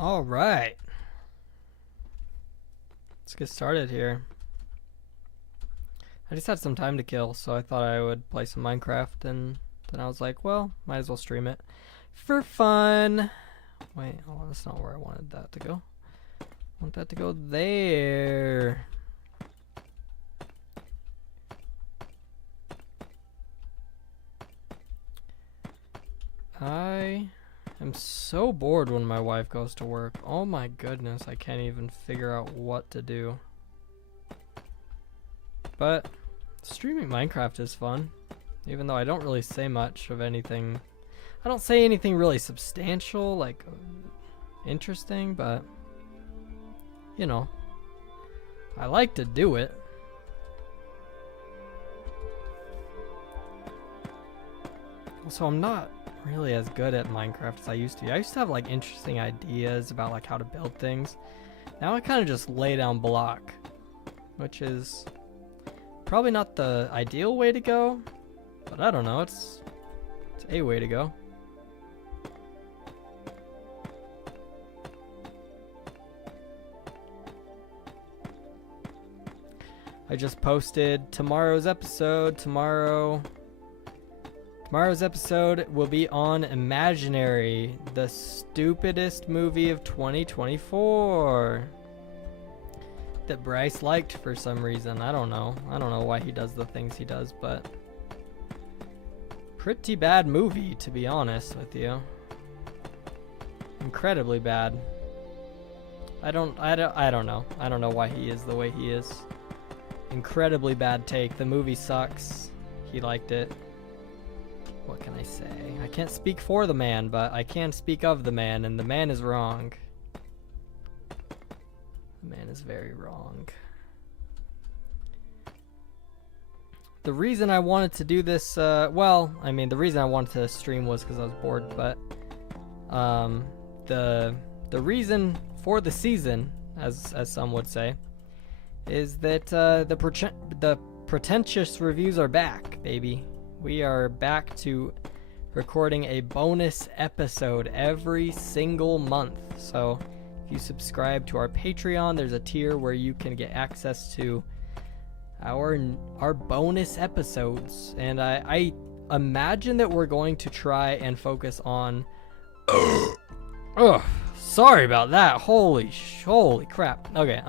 All right. Let's get started here. I just had some time to kill, so I thought I would play some Minecraft, and then I was like, well, might as well stream it for fun. Wait, oh, that's not where I wanted that to go. I want that to go there. I am so bored when my wife goes to work. Oh my goodness, I can't even figure out what to do. But streaming Minecraft is fun, even though I don't really say much of anything. I don't say anything really substantial, like interesting, but you know, I like to do it. Also, I'm not really as good at Minecraft as I used to be. I used to have like interesting ideas about like how to build things. Now I kind of just lay down block, which is probably not the ideal way to go, but I don't know, it's a way to go. I just posted tomorrow's episode. Tomorrow's episode will be on Imaginary, the stupidest movie of 2024 that Bryce liked for some reason. I don't know why he does the things he does, but pretty bad movie, to be honest with you. Incredibly bad. I don't know. I don't know why he is the way he is. Incredibly bad take. The movie sucks. He liked it. What can I say? I can't speak for the man, but I can speak of the man, and the man is wrong. The man is very wrong. The reason I wanted to do this, well, I mean, the reason I wanted to stream was because I was bored, but the reason for the season, as some would say, is that the Pretentious Reviews are back, baby. We are back to recording a bonus episode every single month. So if you subscribe to our Patreon, there's a tier where you can get access to our bonus episodes. And I imagine that we're going to try and focus on sorry about that. Holy crap. Okay,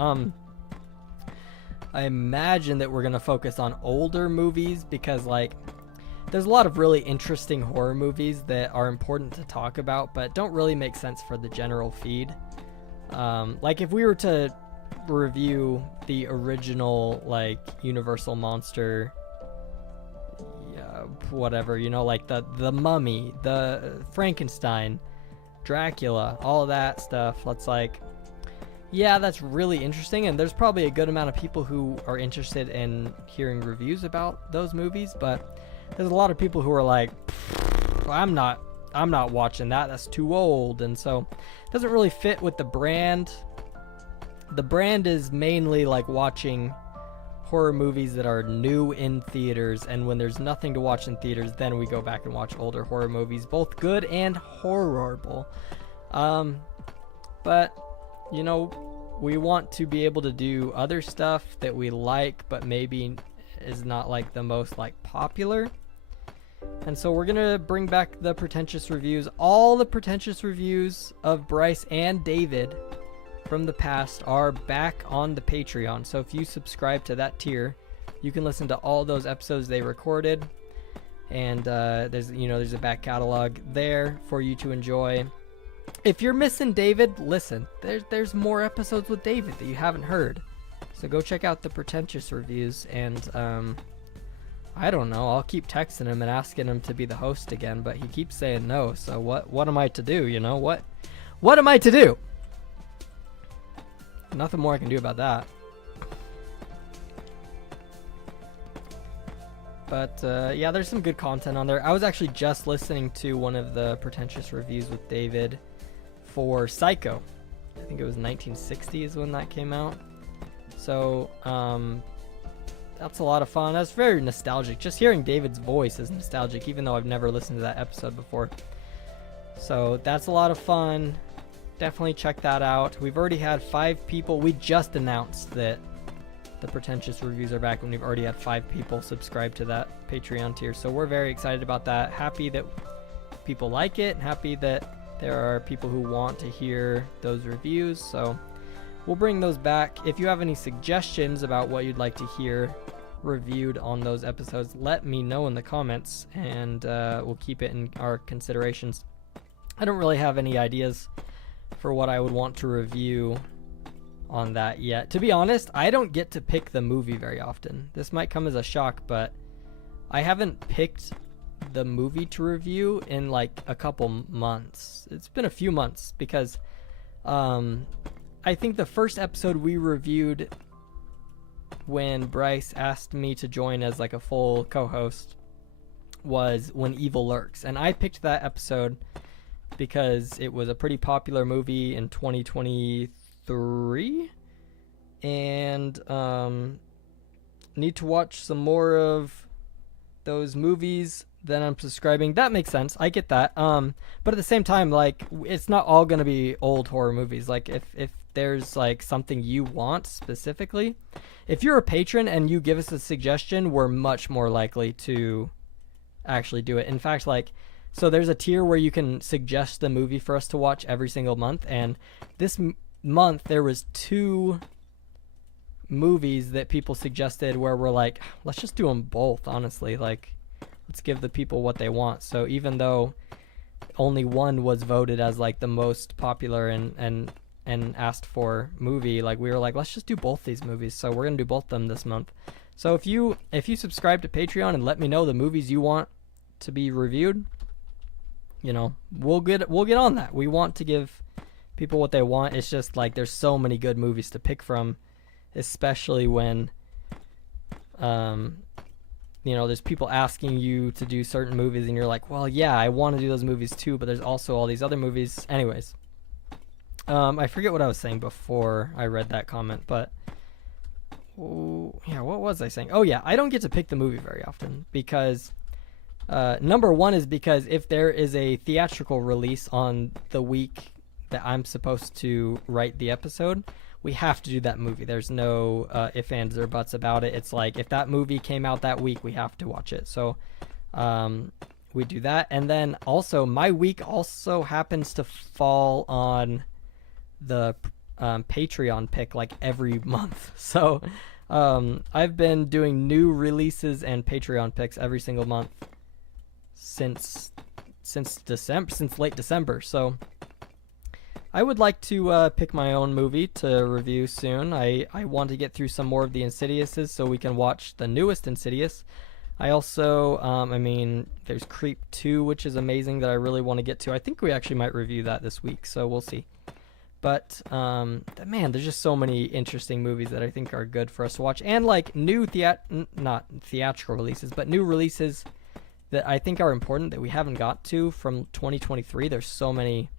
I imagine that we're going to focus on older movies because, like, there's a lot of really interesting horror movies that are important to talk about, but don't really make sense for the general feed. Like, if we were to review the original, like, Universal Monster, whatever, you know, like the Mummy, the Frankenstein, Dracula, all that stuff, that's like, yeah, that's really interesting, and there's probably a good amount of people who are interested in hearing reviews about those movies, but there's a lot of people who are like, I'm not watching that, that's too old, and so it doesn't really fit with the brand. The brand is mainly like watching horror movies that are new in theaters, and when there's nothing to watch in theaters, then we go back and watch older horror movies, both good and horrible. But you know, we want to be able to do other stuff that we like, but maybe is not like the most like popular. And so we're gonna bring back the Pretentious Reviews. All the Pretentious Reviews of Bryce and David from the past are back on the Patreon. So if you subscribe to that tier, you can listen to all those episodes they recorded. And there's a back catalog there for you to enjoy. If you're missing David, listen, there's more episodes with David that you haven't heard. So go check out the Pretentious Reviews, and I don't know, I'll keep texting him and asking him to be the host again, but he keeps saying no. So what am I to do, you know? What am I to do? Nothing more I can do about that. But yeah, there's some good content on there. I was actually just listening to one of the Pretentious Reviews with David for Psycho. I think it was 1960 is when that came out. So that's a lot of fun. That's very nostalgic. Just hearing David's voice is nostalgic, even though I've never listened to that episode before. So that's a lot of fun. definitely check that out. We've already had 5 people. We just announced that the Pretentious Reviews Are Back, and we've already had 5 people subscribe to that Patreon tier. So we're very excited about that. Happy that people like it, and happy that there are people who want to hear those reviews. So we'll bring those back. If you have any suggestions about what you'd like to hear reviewed on those episodes, let me know in the comments, and we'll keep it in our considerations. I don't really have any ideas for what I would want to review on that yet. To be honest, I don't get to pick the movie very often. This might come as a shock, but I haven't picked the movie to review in like a couple months. It's been a few months because I think the first episode we reviewed, when Bryce asked me to join as like a full co-host, was When Evil Lurks, and I picked that episode because it was a pretty popular movie in 2023, and need to watch some more of those movies. Then I'm subscribing. That makes sense. I get that. But at the same time, like, it's not all gonna be old horror movies. Like, if there's like something you want specifically, if you're a patron and you give us a suggestion, we're much more likely to actually do it. In fact, like, so there's a tier where you can suggest the movie for us to watch every single month, and this month there was 2 movies that people suggested where we're like, let's just do them both, honestly. Like, let's give the people what they want. So even though only one was voted as like the most popular and asked for movie, like, we were like, let's just do both these movies. So we're gonna do both of them this month. So if you subscribe to Patreon and let me know the movies you want to be reviewed, you know, we'll get on that. We want to give people what they want. It's just like there's so many good movies to pick from, especially when you know, there's people asking you to do certain movies and you're like, well, yeah, I want to do those movies too, but there's also all these other movies. Anyways, I forget what I was saying before I read that comment, but yeah, what was I saying? Oh yeah, I don't get to pick the movie very often because number one is because if there is a theatrical release on the week that I'm supposed to write the episode, we have to do that movie. There's no ifs, ands, or buts about it. It's like if that movie came out that week, we have to watch it. So we do that. And then also my week also happens to fall on the Patreon pick like every month. So I've been doing new releases and Patreon picks every single month since late December. So I would like to pick my own movie to review soon. I want to get through some more of the Insidiouses so we can watch the newest Insidious. I also, I mean, there's Creep 2, which is amazing, that I really want to get to. I think we actually might review that this week, so we'll see. But, man, there's just so many interesting movies that I think are good for us to watch. And, like, new not theatrical releases, but new releases that I think are important that we haven't got to from 2023. There's so many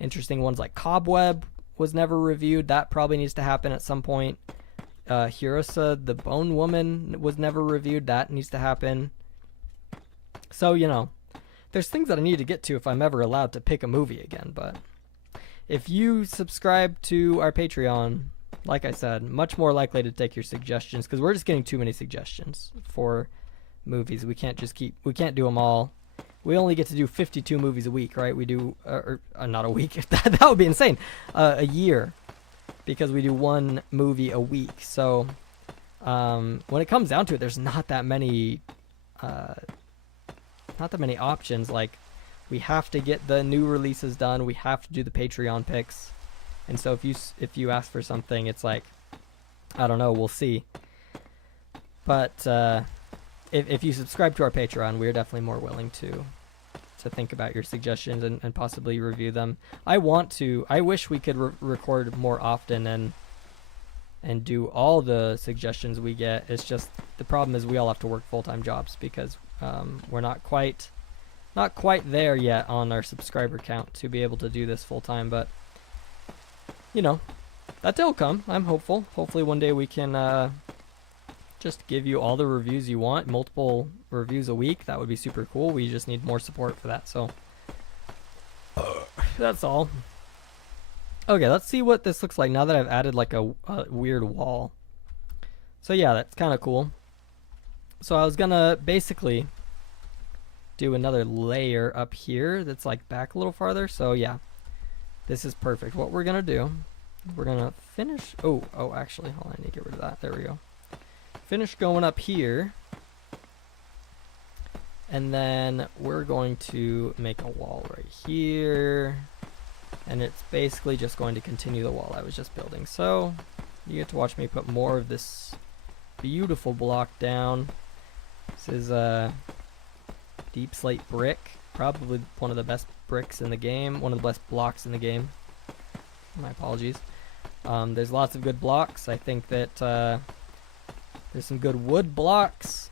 interesting ones, like Cobweb was never reviewed. That probably needs to happen at some point. Hirasa, the Bone Woman, was never reviewed. That needs to happen. So, you know, there's things that I need to get to if I'm ever allowed to pick a movie again. But if you subscribe to our Patreon, like I said, much more likely to take your suggestions, because we're just getting too many suggestions for movies. We can't do them all. We only get to do 52 movies a week, right? We do, not a week. that would be insane. A year, because we do one movie a week. So when it comes down to it, there's not that many options. Like, we have to get the new releases done. We have to do the Patreon picks. And so if you ask for something, it's like, I don't know, we'll see. But if you subscribe to our Patreon, we're definitely more willing to think about your suggestions and possibly review them. I wish we could record more often and do all the suggestions we get. It's just the problem is we all have to work full-time jobs because we're not quite there yet on our subscriber count to be able to do this full-time. But you know, that day will come. I'm hopeful. Hopefully one day we can just give you all the reviews you want, multiple reviews a week. That would be super cool. We just need more support for that. So that's all. Okay, let's see what this looks like now that I've added like a weird wall. So yeah, that's kind of cool. So I was gonna basically do another layer up here that's like back a little farther. So yeah, this is perfect. What we're gonna do, we're gonna finish. Oh, actually, hold on, I need to get rid of that. There we go. Finish going up here. And then we're going to make a wall right here. And it's basically just going to continue the wall I was just building. So you get to watch me put more of this beautiful block down. This is a deep slate brick. Probably one of the best bricks in the game. One of the best blocks in the game. My apologies. There's lots of good blocks. I think that there's some good wood blocks.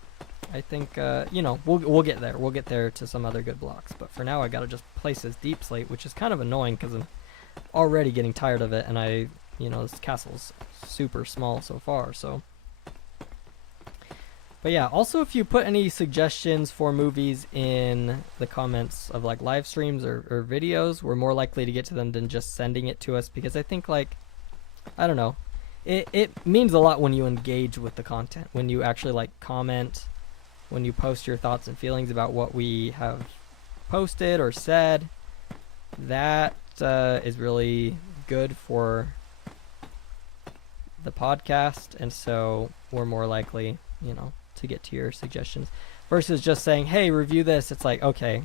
I think, you know, we'll get there. We'll get there to some other good blocks. But for now, I gotta just place this deep slate, which is kind of annoying because I'm already getting tired of it. And you know, this castle's super small so far, so. But yeah, also if you put any suggestions for movies in the comments of like live streams or videos, we're more likely to get to them than just sending it to us, because I think, like, I don't know. It means a lot when you engage with the content, when you actually like comment, when you post your thoughts and feelings about what we have posted or said. That is really good for the podcast, and so we're more likely, you know, to get to your suggestions versus just saying, hey, review this. It's like, okay,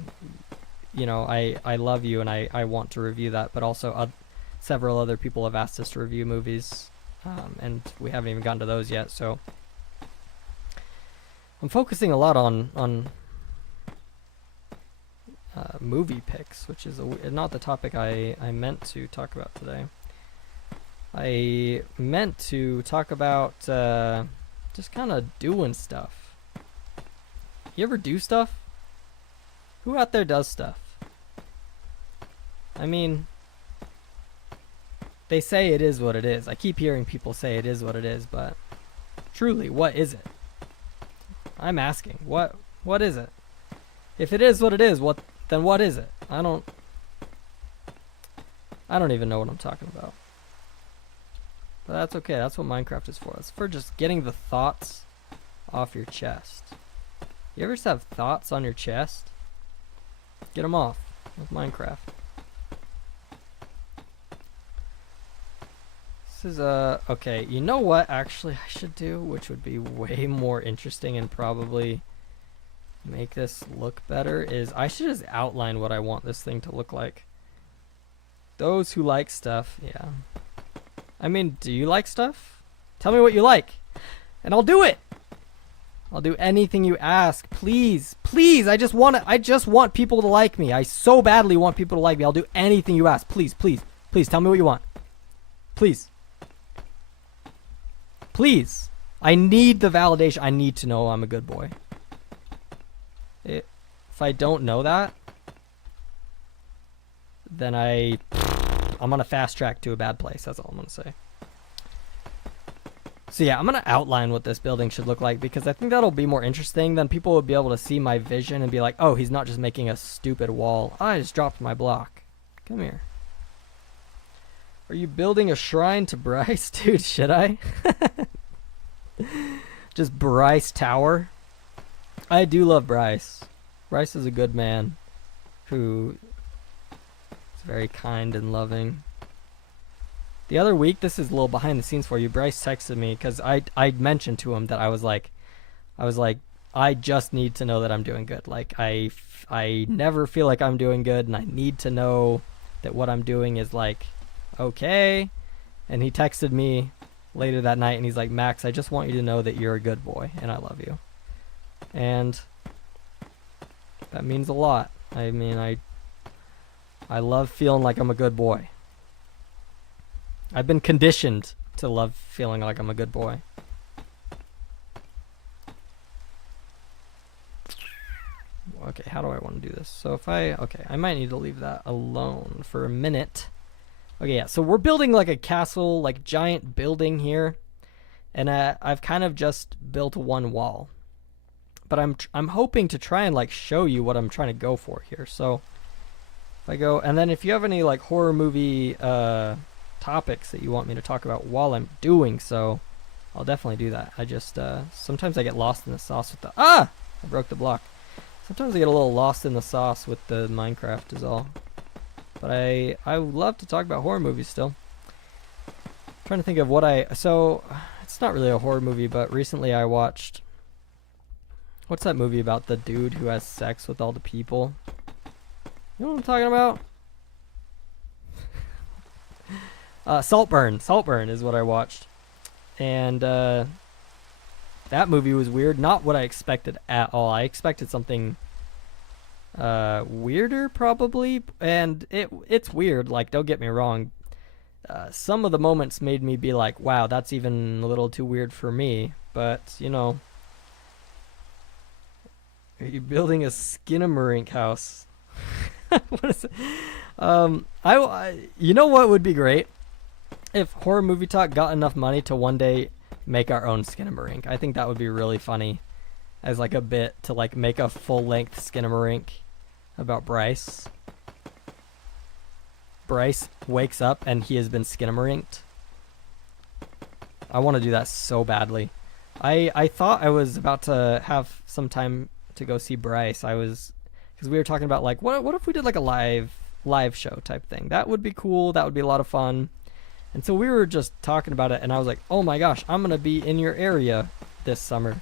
you know, I love you and I want to review that, but also several other people have asked us to review movies, and we haven't even gotten to those yet, so I'm focusing a lot on movie picks, which is not the topic I meant to talk about today. I meant to talk about just kind of doing stuff. You ever do stuff? Who out there does stuff? I mean, they say it is what it is. I keep hearing people say it is what it is, but truly, what is it? I'm asking, what is it? If it is what it is, then what is it? I don't even know what I'm talking about. But that's okay. That's what Minecraft is for. It's for just getting the thoughts off your chest. You ever just have thoughts on your chest? Get them off with Minecraft. This is okay, you know what actually I should do, which would be way more interesting and probably make this look better, is I should just outline what I want this thing to look like. Those who like stuff, yeah. I mean, do you like stuff? Tell me what you like, and I'll do it. I'll do anything you ask. Please, please, I just want people to like me. I so badly want people to like me. I'll do anything you ask. Please, please, please, tell me what you want. Please. Please. I need the validation. I need to know I'm a good boy. If I don't know that, then I'm on a fast track to a bad place. That's all I'm going to say. So yeah, I'm going to outline what this building should look like, because I think that'll be more interesting. Then people will be able to see my vision and be like, oh, he's not just making a stupid wall. Oh, I just dropped my block. Come here. Are you building a shrine to Bryce? Dude, should I? Just Bryce Tower. I do love Bryce. Bryce is a good man who is very kind and loving. The other week, this is a little behind the scenes for you. Bryce texted me because I mentioned to him that I was like, I just need to know that I'm doing good. Like, I never feel like I'm doing good, and I need to know that what I'm doing is like okay. And he texted me later that night and he's like, Max, I just want you to know that you're a good boy and I love you. And that means a lot. I mean, I love feeling like I'm a good boy. I've been conditioned to love feeling like I'm a good boy. Okay, how do I want to do this? So if I might need to leave that alone for a minute. Okay, yeah, so we're building like a castle, like giant building here, and I've kind of just built one wall, but I'm hoping to try and like show you what I'm trying to go for here. So if I go, and then if you have any like horror movie topics that you want me to talk about while I'm doing so, I'll definitely do that. I just sometimes I get lost in the sauce with the I broke the block. Sometimes I get a little lost in the sauce with the Minecraft is all. But I would love to talk about horror movies still. I'm trying to think of what so it's not really a horror movie, but recently I watched, what's that movie about the dude who has sex with all the people? You know what I'm talking about? Saltburn. Saltburn is what I watched. And that movie was weird. Not what I expected at all. I expected something weirder probably. And it's weird. Like, don't get me wrong. Some of the moments made me be like, wow, that's even a little too weird for me. But, you know. Are you building a Skinamarink house? What is it? You know what would be great? If Horror Movie Talk got enough money to one day make our own Skinamarink. I think that would be really funny as like a bit to like make a full-length Skinamarink about Bryce. Bryce wakes up and he has been Skinamarinked. I want to do that so badly. I thought I was about to have some time to go see Bryce. Because we were talking about like what if we did like a live show type thing? That would be cool. That would be a lot of fun. And so we were just talking about it, and I was like, oh my gosh, I'm gonna be in your area this summer.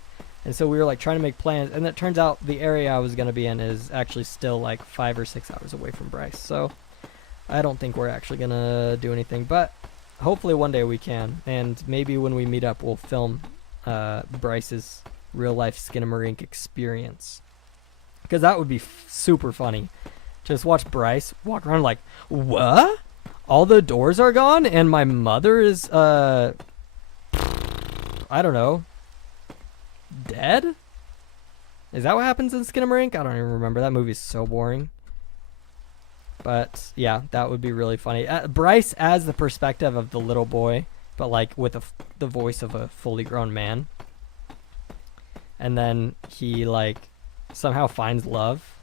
And so we were like trying to make plans, and it turns out the area I was gonna be in is actually still like 5 or 6 hours away from Bryce. So I don't think we're actually gonna do anything, but hopefully one day we can. And maybe when we meet up, we'll film Bryce's real life Skinamarink experience, because that would be super funny. Just watch Bryce walk around like, what? All the doors are gone and my mother is I don't know, dead? Is that what happens in Skinamarink? I don't even remember. That movie's so boring. But yeah, that would be really funny. Bryce as the perspective of the little boy, but like with the voice of a fully grown man. And then he like somehow finds love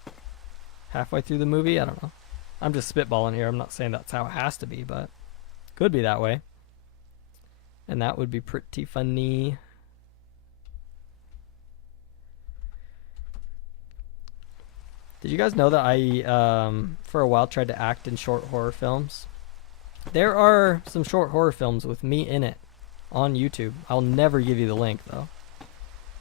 halfway through the movie. I don't know. I'm just spitballing here. I'm not saying that's how it has to be, but could be that way. And that would be pretty funny. Did you guys know that I, for a while, tried to act in short horror films? There are some short horror films with me in it on YouTube. I'll never give you the link, though,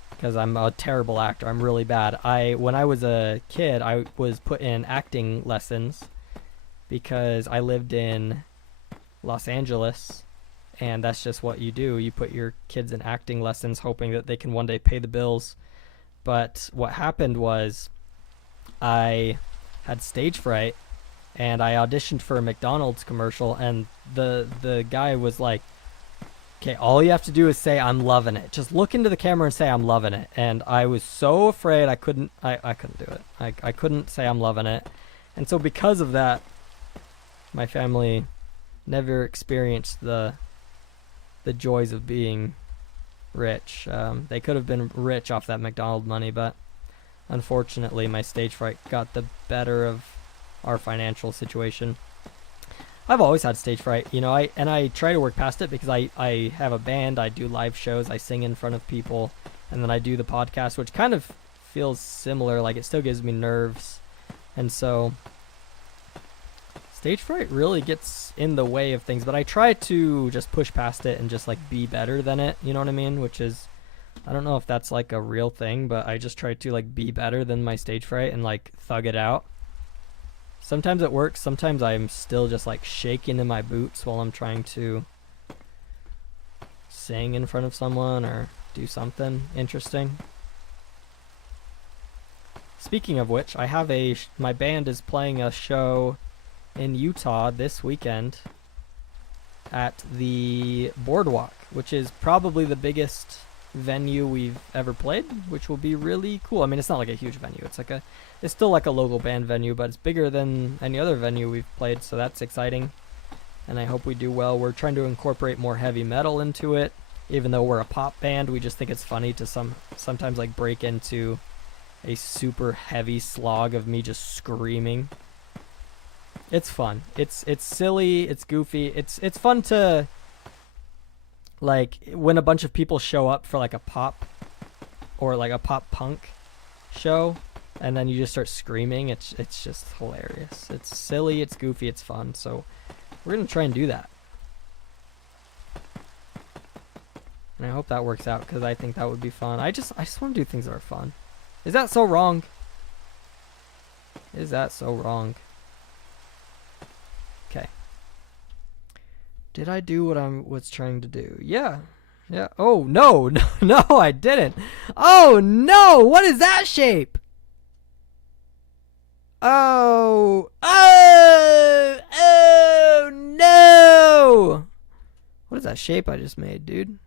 because I'm a terrible actor. I'm really bad. When I was a kid, I was put in acting lessons because I lived in Los Angeles, and that's just what you do. You put your kids in acting lessons hoping that they can one day pay the bills. But what happened was I had stage fright, and I auditioned for a McDonald's commercial, and the guy was like, okay, all you have to do is say, I'm loving it. Just look into the camera and say, I'm loving it. And I was so afraid I couldn't do it. I couldn't say I'm loving it. And so because of that, my family never experienced the joys of being rich. They could have been rich off that McDonald's money, but unfortunately my stage fright got the better of our financial situation. I've always had stage fright, you know, I try to work past it because I have a band, I do live shows, I sing in front of people, and then I do the podcast, which kind of feels similar, like it still gives me nerves. And so stage fright really gets in the way of things, but I try to just push past it and just like be better than it, you know what I mean? Which is, I don't know if that's like a real thing, but I just try to like be better than my stage fright and like thug it out. Sometimes it works, sometimes I'm still just like shaking in my boots while I'm trying to sing in front of someone or do something interesting. Speaking of which, I have my band is playing a show in Utah this weekend at the Boardwalk, which is probably the biggest venue we've ever played, which will be really cool. I mean, it's not like a huge venue. It's still like a local band venue, but it's bigger than any other venue we've played, so that's exciting. And I hope we do well. We're trying to incorporate more heavy metal into it. Even though we're a pop band, we just think it's funny to sometimes like break into a super heavy slog of me just screaming. It's fun. It's silly. It's goofy. It's fun to like when a bunch of people show up for like a pop or like a pop punk show, and then you just start screaming. It's just hilarious. It's silly. It's goofy. It's fun. So we're gonna try and do that, and I hope that works out because I think that would be fun. I just want to do things that are fun. Is that so wrong? Is that so wrong? Okay. Did I do what I was trying to do? Yeah. Yeah. Oh, no. No, I didn't. Oh, no. What is that shape? Oh. Oh. Oh, no. What is that shape I just made, dude?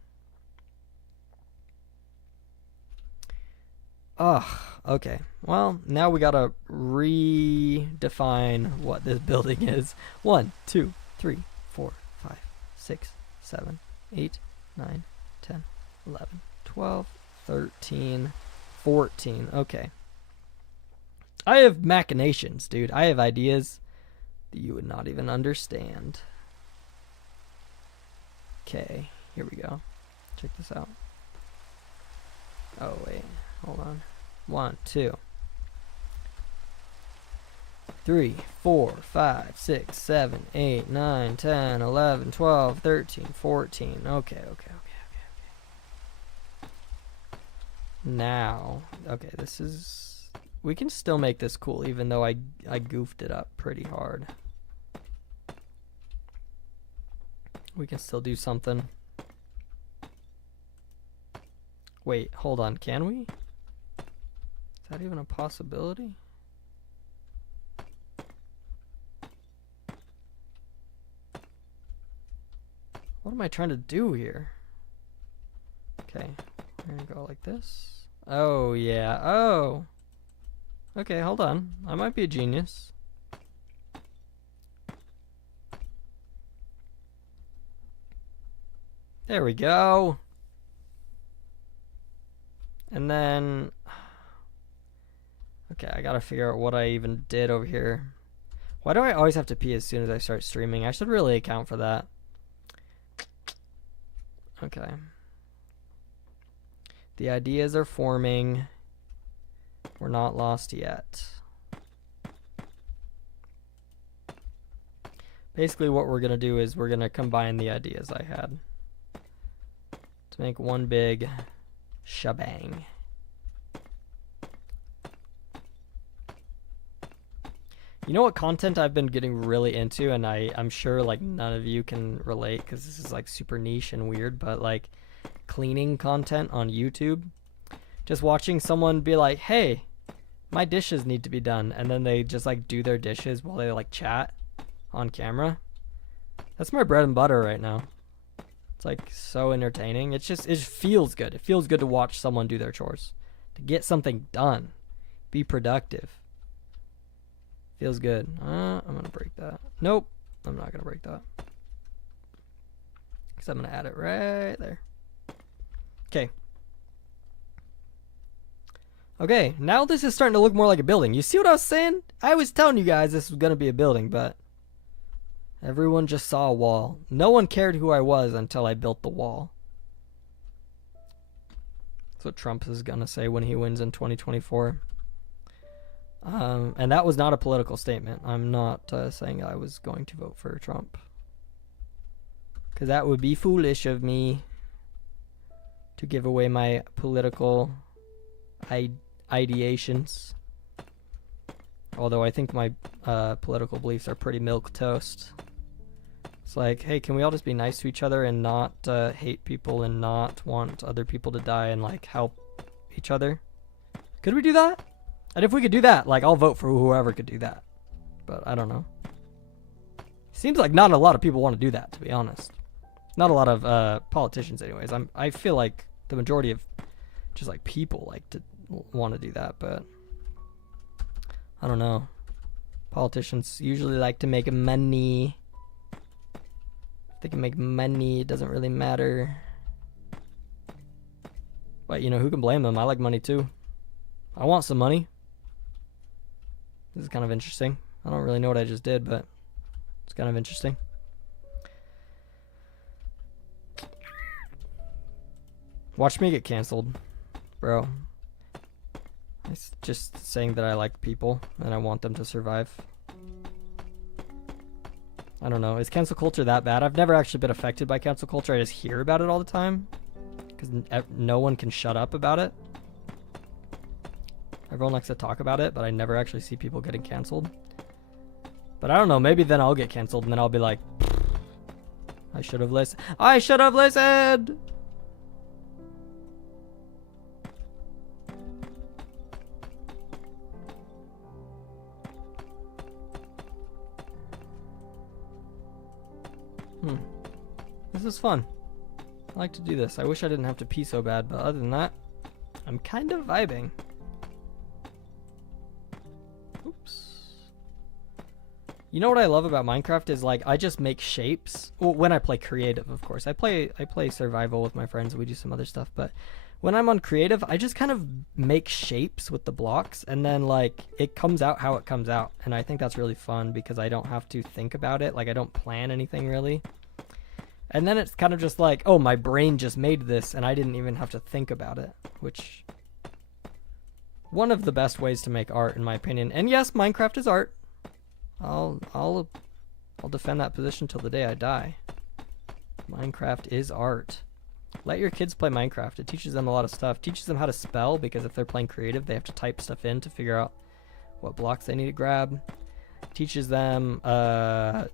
Ugh. Okay. Well, now we gotta redefine what this building is. 1, 2, 3, 4, 5, 6, 7, 8, 9, 10, 11, 12, 13, 14. Okay. I have machinations, dude. I have ideas that you would not even understand. Okay. Here we go. Check this out. Oh, wait. Hold on. 1, 2, 3, 4, 5, 6, 7, 8, 9, 10, 11, 12, 13, 14. Okay. Now, okay, this is... We can still make this cool, even though I goofed it up pretty hard. We can still do something. Wait, hold on, can we? Is that even a possibility? What am I trying to do here? Okay, we're gonna go like this. Oh, yeah. Oh. Okay, hold on. I might be a genius. There we go. And then... Okay, I gotta figure out what I even did over here. Why do I always have to pee as soon as I start streaming? I should really account for that. Okay. The ideas are forming. We're not lost yet. Basically what we're gonna do is we're gonna combine the ideas I had to make one big shebang. You know what content I've been getting really into, and I'm sure like none of you can relate because this is like super niche and weird, but like cleaning content on YouTube. Just watching someone be like, hey, my dishes need to be done, and then they just like do their dishes while they like chat on camera. That's my bread and butter right now. It's like so entertaining. It feels good. It feels good to watch someone do their chores, to get something done, be productive. Feels good. I'm gonna break that. Nope, I'm not gonna break that because I'm gonna add it right there. Okay. Okay, now this is starting to look more like a building. You see what I was saying? I was telling you guys this was gonna be a building, but everyone just saw a wall. No one cared who I was until I built the wall. That's what Trump is gonna say when he wins in 2024. And that was not a political statement. I'm not saying I was going to vote for Trump, because that would be foolish of me to give away my political ideations. Although I think my political beliefs are pretty milquetoast. It's like, hey, can we all just be nice to each other and not hate people and not want other people to die and like help each other? Could we do that? And if we could do that, like, I'll vote for whoever could do that. But I don't know. Seems like not a lot of people want to do that, to be honest. Not a lot of politicians, anyways. I feel like the majority of just like people like to want to do that, but I don't know. Politicians usually like to make money. If they can make money, it doesn't really matter. But you know, who can blame them? I like money too. I want some money. This is kind of interesting. I don't really know what I just did, but it's kind of interesting. Watch me get canceled, bro. It's just saying that I like people and I want them to survive. I don't know. Is cancel culture that bad? I've never actually been affected by cancel culture. I just hear about it all the time because no one can shut up about it. Everyone likes to talk about it, but I never actually see people getting canceled. But I don't know. Maybe then I'll get canceled and then I'll be like, I should have listened. I should have listened! This is fun. I like to do this. I wish I didn't have to pee so bad, but other than that, I'm kind of vibing. Oops. You know what I love about Minecraft is like I just make shapes. Well, when I play creative, of course. I play survival with my friends. We do some other stuff, but when I'm on creative, I just kind of make shapes with the blocks and then like it comes out how it comes out. And I think that's really fun because I don't have to think about it. Like I don't plan anything really. And then it's kind of just like, oh, my brain just made this and I didn't even have to think about it, which one of the best ways to make art in my opinion. And yes, Minecraft is art. I'll defend that position till the day I die. Minecraft is art. Let your kids play Minecraft. It teaches them a lot of stuff. It teaches them how to spell because if they're playing creative, they have to type stuff in to figure out what blocks they need to grab. It teaches them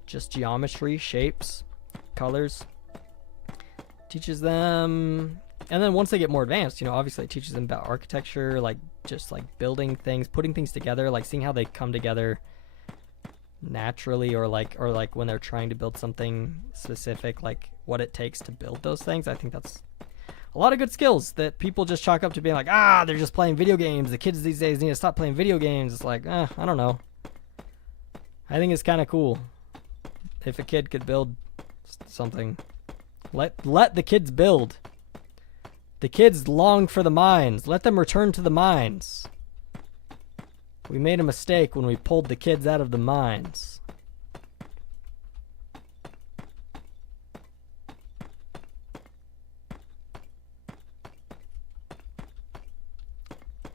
just geometry, shapes, colors. Teaches them, and then once they get more advanced, you know, obviously it teaches them about architecture, like just like building things, putting things together, like seeing how they come together naturally, or like when they're trying to build something specific, like what it takes to build those things. I think that's a lot of good skills that people just chalk up to being like, they're just playing video games. The kids these days need to stop playing video games. It's like, I don't know. I think it's kind of cool if a kid could build something. Let the kids build. The kids long for the mines. Let them return to the mines. We made a mistake when we pulled the kids out of the mines.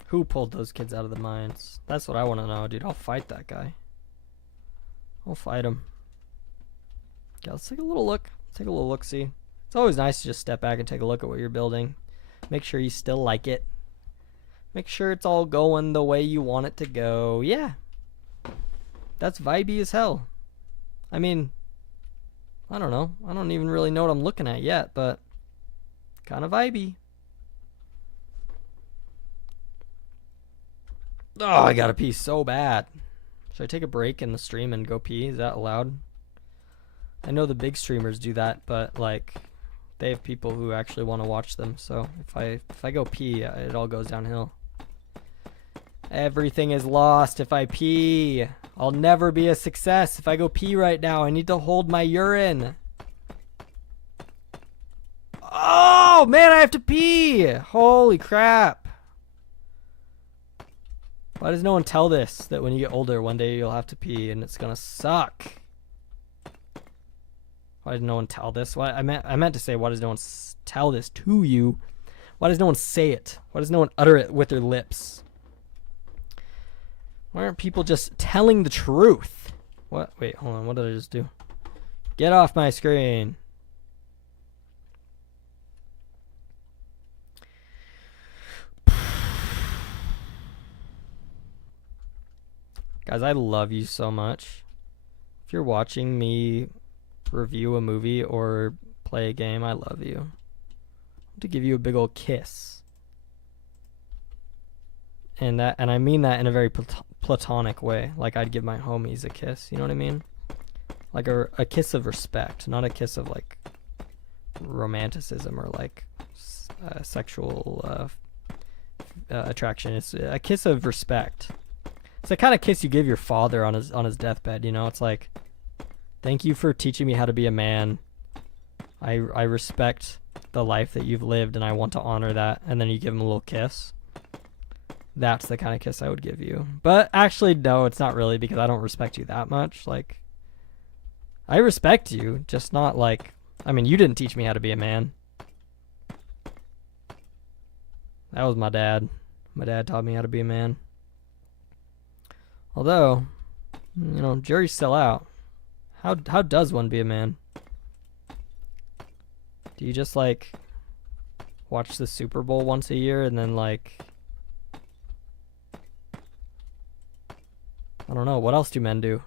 Who pulled those kids out of the mines? That's what I want to know, dude. I'll fight that guy. I'll fight him. Okay, let's take a little look. Take a little look-see. It's always nice to just step back and take a look at what you're building. Make sure you still like it. Make sure it's all going the way you want it to go. Yeah. That's vibey as hell. I mean, I don't know. I don't even really know what I'm looking at yet, but kind of vibey. Oh, I gotta pee so bad. Should I take a break in the stream and go pee? Is that allowed? I know the big streamers do that, but like they have people who actually want to watch them. So if I go pee, it all goes downhill. Everything is lost if I pee. I'll never be a success if I go pee right now. I need to hold my urine. Oh man, I have to pee. Holy crap. Why does no one tell this, that when you get older, one day you'll have to pee and it's gonna suck? Why did no one tell this? Why I meant to say, why does no one tell this to you? Why does no one say it? Why does no one utter it with their lips? Why aren't people just telling the truth? What? Wait, hold on. What did I just do? Get off my screen. Guys, I love you so much. If you're watching me review a movie or play a game, I love you. I want to give you a big old kiss. And I mean that in a very platonic way. Like I'd give my homies a kiss, you know what I mean? Like a kiss of respect, not a kiss of like romanticism or like sexual attraction. It's a kiss of respect. It's the kind of kiss you give your father on his deathbed, you know? It's like, thank you for teaching me how to be a man. I respect the life that you've lived and I want to honor that. And then you give him a little kiss. that's the kind of kiss I would give you. But actually, no, it's not really, because I don't respect you that much. Like, I respect you, just not like, I mean, you didn't teach me how to be a man. That was my dad. My dad taught me how to be a man. Although, you know, jury's still out. How does one be a man? Do you just like watch the Super Bowl once a year and then like, I don't know, what else do men do?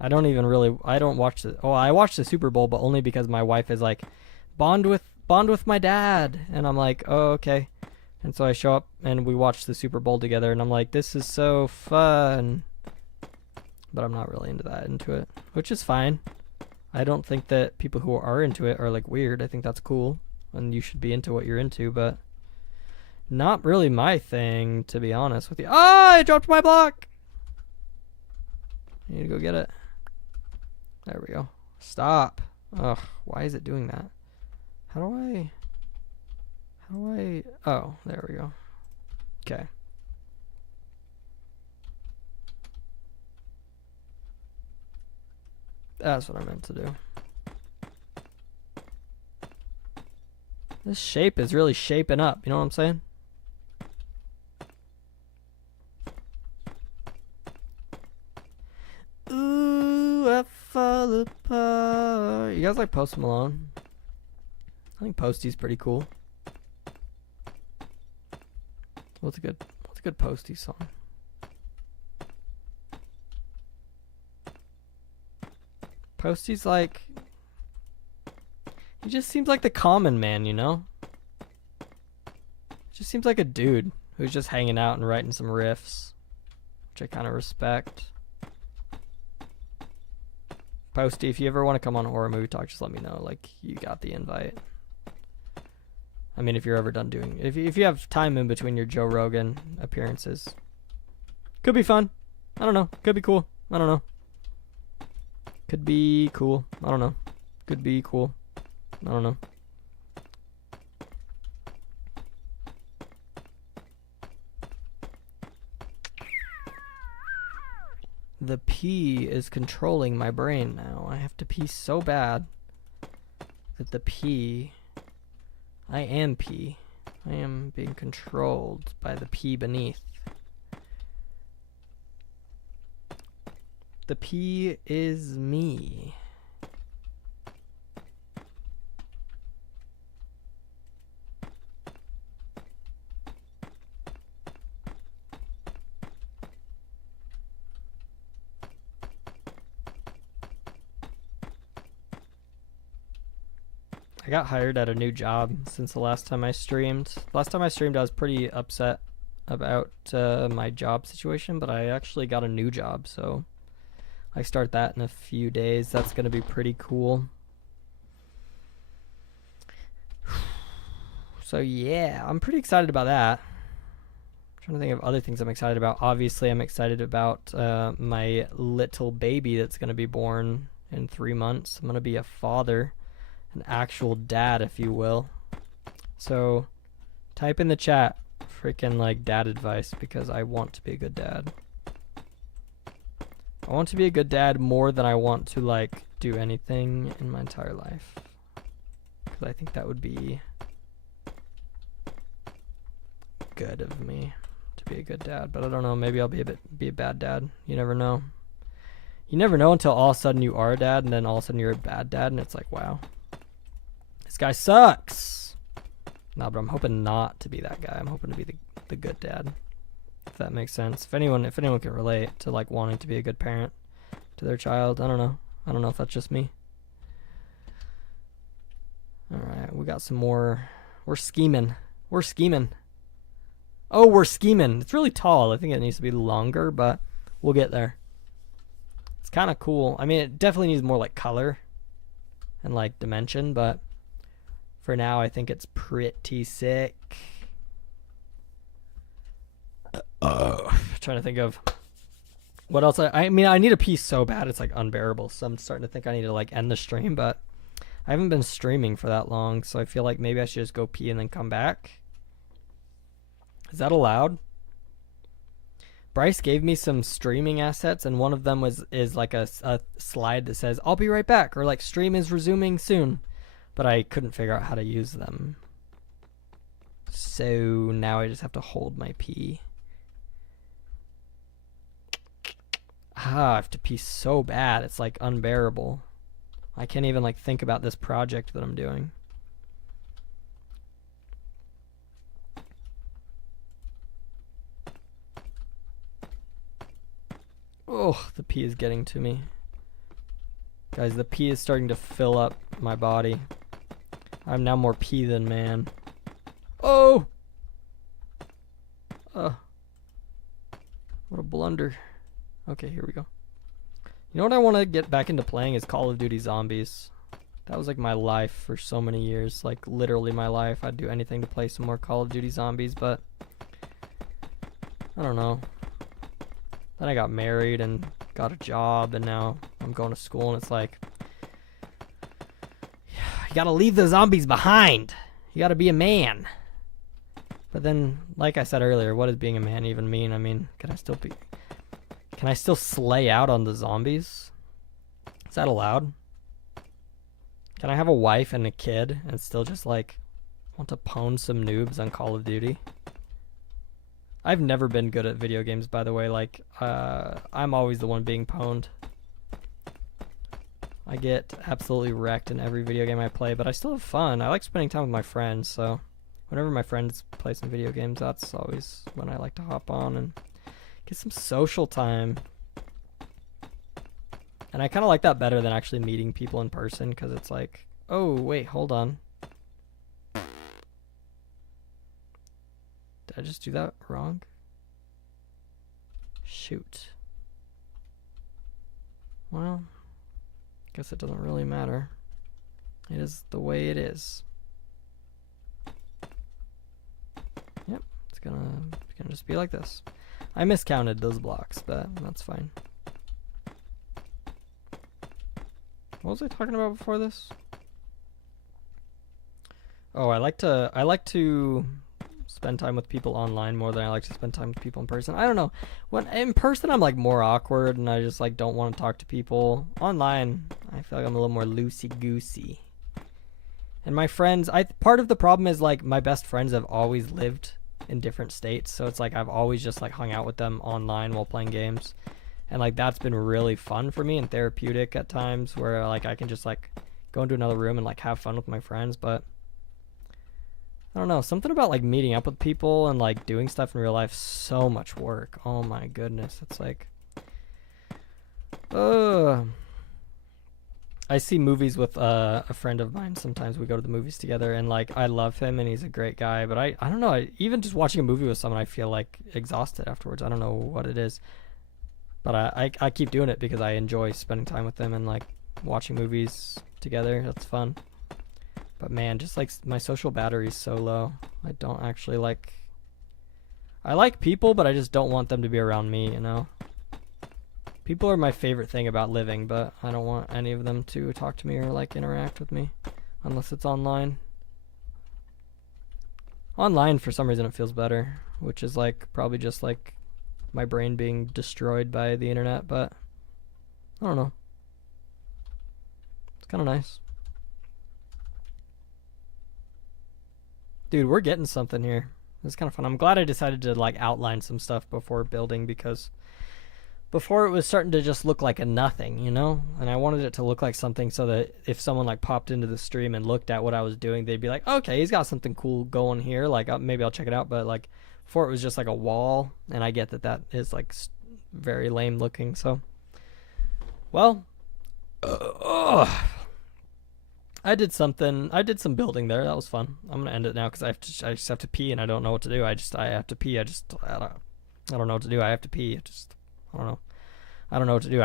I don't watch I watch the Super Bowl, but only because my wife is like, bond with my dad, and I'm like, oh, okay. And so I show up and we watch the Super Bowl together, and I'm like, this is so fun. But I'm not really into it, which is fine. I don't think that people who are into it are like weird. I think that's cool, and you should be into what you're into, but not really my thing, to be honest with you. Ah, I dropped my block. I need to go get it. There we go. Stop. Ugh, why is it doing that? How do I... Oh, there we go. Okay. That's what I meant to do. This shape is really shaping up, you know what I'm saying? Ooh, I fall apart. You guys like Post Malone? I think Posty's pretty cool. What's a good Posty song? Posty's like, he just seems like the common man, you know? Just seems like a dude who's just hanging out and writing some riffs, which I kind of respect. Posty, if you ever want to come on Horror Movie Talk, just let me know. Like, you got the invite. I mean, if you're ever done doing... If you have time in between your Joe Rogan appearances. Could be fun. I don't know. Could be cool. I don't know. Could be cool. I don't know. Could be cool. I don't know. The pee is controlling my brain now. I have to pee so bad that the pee... I am pee. I am being controlled by the pee beneath. The pee is me. I got hired at a new job since the last time I streamed. Last time I streamed, I was pretty upset about my job situation, but I actually got a new job, so I start that in a few days. That's going to be pretty cool. So yeah, I'm pretty excited about that. I'm trying to think of other things I'm excited about. Obviously, I'm excited about my little baby that's going to be born in 3 months. I'm going to be a father. An actual dad, if you will. So type in the chat freaking like dad advice, because I want to be a good dad. I want to be a good dad more than I want to like do anything in my entire life, because I think that would be good of me to be a good dad. But I don't know, maybe I'll be a bad dad. You never know. You never know until all of a sudden you are a dad, and then all of a sudden you're a bad dad, and it's like, wow, this guy sucks. No, but I'm hoping not to be that guy. I'm hoping to be the good dad, if that makes sense. If anyone can relate to like wanting to be a good parent to their child, I don't know. I don't know if that's just me. All right, we got some more. We're scheming. Oh, we're scheming. It's really tall. I think it needs to be longer, but we'll get there. It's kind of cool. I mean, it definitely needs more like color and like dimension, but for now, I think it's pretty sick. Trying to think of what else. I mean, I need a pee so bad, it's like unbearable. So I'm starting to think I need to like end the stream, but I haven't been streaming for that long, so I feel like maybe I should just go pee and then come back. Is that allowed? Bryce gave me some streaming assets, and one of them is like a slide that says, I'll be right back, or like stream is resuming soon. But I couldn't figure out how to use them. So now I just have to hold my pee. I have to pee so bad, it's like unbearable. I can't even like think about this project that I'm doing. Oh, the pee is getting to me. Guys, the pee is starting to fill up my body. I'm now more pee than man. Oh! What a blunder. Okay, here we go. You know what I want to get back into playing is Call of Duty Zombies. That was like my life for so many years. Like literally my life. I'd do anything to play some more Call of Duty Zombies, but I don't know. Then I got married and got a job, and now I'm going to school, and it's like, you gotta leave the zombies behind. You gotta be a man. But then, like I said earlier, what does being a man even mean? I mean, can I still slay out on the zombies? Is that allowed? Can I have a wife and a kid and still just like want to pwn some noobs on Call of Duty? I've never been good at video games, by the way. Like, I'm always the one being pwned. I get absolutely wrecked in every video game I play, but I still have fun. I like spending time with my friends, so whenever my friends play some video games, that's always when I like to hop on and get some social time. And I kind of like that better than actually meeting people in person, because it's like, oh, wait, hold on. Did I just do that wrong? Shoot. Well, guess it doesn't really matter. It is the way it is. Yep, it's gonna just be like this. I miscounted those blocks, but that's fine. What was I talking about before this? Oh, I like to spend time with people online more than I like to spend time with people in person. I don't know. When in person, I'm like more awkward, and I just like don't want to talk to people. Online, I feel like I'm a little more loosey-goosey. And my friends, part of the problem is like my best friends have always lived in different states, so it's like I've always just like hung out with them online while playing games, and like that's been really fun for me and therapeutic at times, where like I can just like go into another room and like have fun with my friends. But I don't know, something about like meeting up with people and like doing stuff in real life, so much work. Oh my goodness, it's like, I see movies with a friend of mine. Sometimes we go to the movies together, and like I love him and he's a great guy, but I don't know, even just watching a movie with someone, I feel like exhausted afterwards. I don't know what it is, but I keep doing it because I enjoy spending time with them and like watching movies together. That's fun. But man, just like my social battery is so low. I don't actually like, I like people, but I just don't want them to be around me, you know? People are my favorite thing about living, but I don't want any of them to talk to me or like interact with me unless it's online. Online, for some reason, it feels better, which is like probably just like my brain being destroyed by the internet, but I don't know. It's kind of nice. Dude, we're getting something here. It's kind of fun. I'm glad I decided to like outline some stuff before building, because before it was starting to just look like a nothing, you know? And I wanted it to look like something so that if someone like popped into the stream and looked at what I was doing, they'd be like, okay, he's got something cool going here. Like maybe I'll check it out. But like before it was just like a wall, and I get that is like very lame looking. So, well, I did some building there. That was fun. I'm gonna end it now because I just have to pee, and I don't know what to do. I have to pee. I don't know what to do. I have to pee. I don't know what to do.